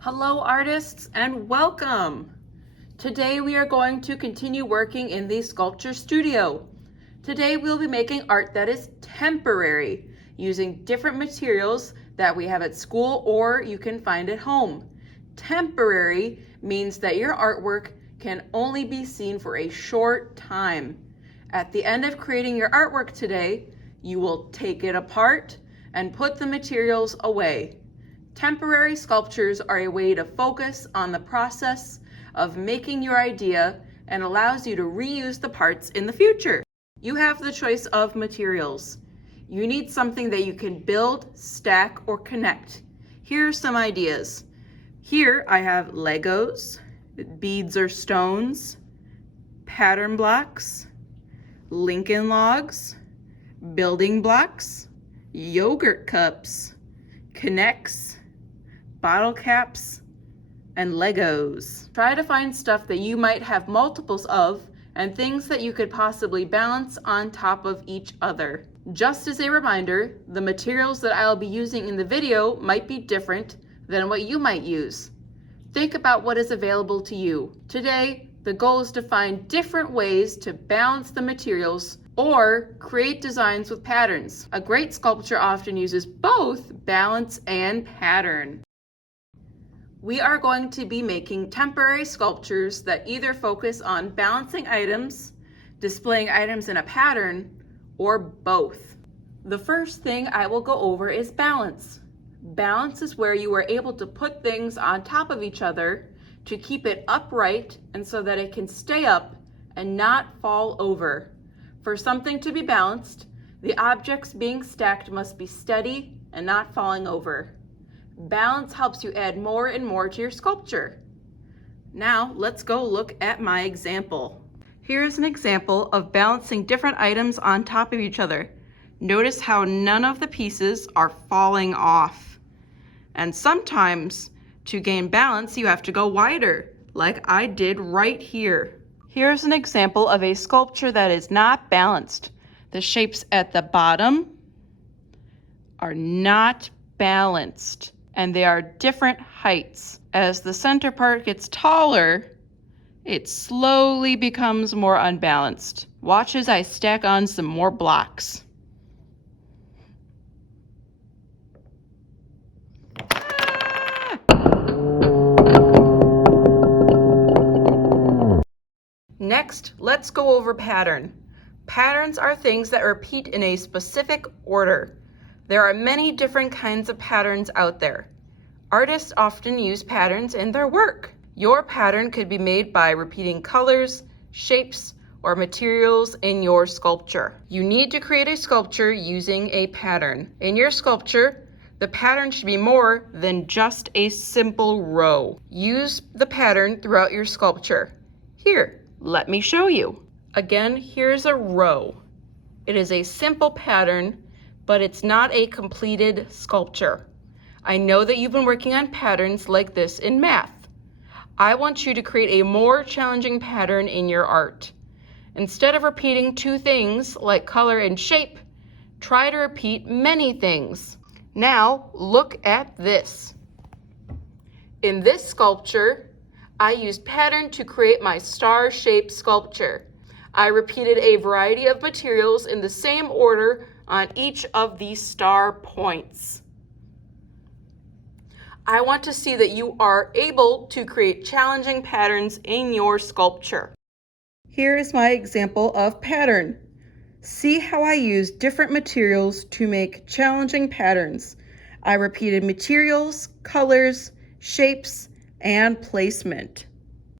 Hello artists and welcome! Today we are going to continue working in the sculpture studio. Today we'll be making art that is temporary using different materials that we have at school or you can find at home. Temporary means that your artwork can only be seen for a short time. At the end of creating your artwork today, you will take it apart and put the materials away. Temporary sculptures are a way to focus on the process of making your idea and allows you to reuse the parts in the future. You have the choice of materials. You need something that you can build, stack, or connect. Here are some ideas. Here I have Legos, beads or stones, pattern blocks, Lincoln logs, building blocks, yogurt cups, K'NEX, bottle caps, and Legos. Try to find stuff that you might have multiples of and things that you could possibly balance on top of each other. Just as a reminder, the materials that I'll be using in the video might be different than what you might use. Think about what is available to you. Today, the goal is to find different ways to balance the materials or create designs with patterns. A great sculpture often uses both balance and pattern. We are going to be making temporary sculptures that either focus on balancing items, displaying items in a pattern, or both. The first thing I will go over is balance. Balance is where you are able to put things on top of each other to keep it upright and so that it can stay up and not fall over. For something to be balanced, the objects being stacked must be steady and not falling over. Balance helps you add more and more to your sculpture. Now let's go look at my example. Here's an example of balancing different items on top of each other. Notice how none of the pieces are falling off. And sometimes to gain balance you have to go wider, like I did right here. Here's an example of a sculpture that is not balanced. The shapes at the bottom are not balanced, and they are different heights. As the center part gets taller, it slowly becomes more unbalanced. Watch as I stack on some more blocks. Next, let's go over pattern. Patterns are things that repeat in a specific order. There are many different kinds of patterns out there. Artists often use patterns in their work. Your pattern could be made by repeating colors, shapes, or materials in your sculpture. You need to create a sculpture using a pattern. In your sculpture, the pattern should be more than just a simple row. Use the pattern throughout your sculpture. Here, let me show you. Again, here's a row. It is a simple pattern, but it's not a completed sculpture. I know that you've been working on patterns like this in math. I want you to create a more challenging pattern in your art. Instead of repeating two things like color and shape, try to repeat many things. Now, look at this. In this sculpture, I used pattern to create my star-shaped sculpture. I repeated a variety of materials in the same order on each of these star points. I want to see that you are able to create challenging patterns in your sculpture. Here is my example of pattern. See how I use different materials to make challenging patterns. I repeated materials, colors, shapes, and placement.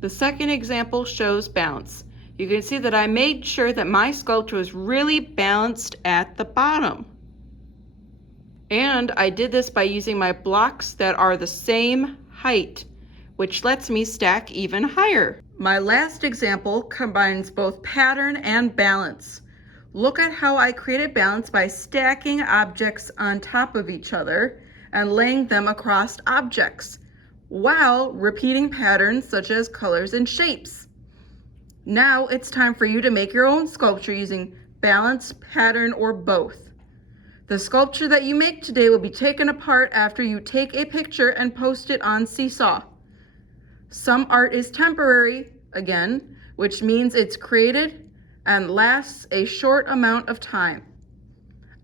The second example shows balance. You can see that I made sure that my sculpture was really balanced at the bottom. And I did this by using my blocks that are the same height, which lets me stack even higher. My last example combines both pattern and balance. Look at how I created balance by stacking objects on top of each other and laying them across objects, while repeating patterns such as colors and shapes. Now it's time for you to make your own sculpture using balance, pattern, or both. The sculpture that you make today will be taken apart after you take a picture and post it on Seesaw. Some art is temporary, again, which means it's created and lasts a short amount of time.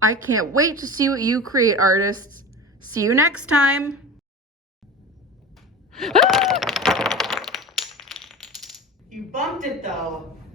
I can't wait to see what you create, artists. See you next time. You bumped it though.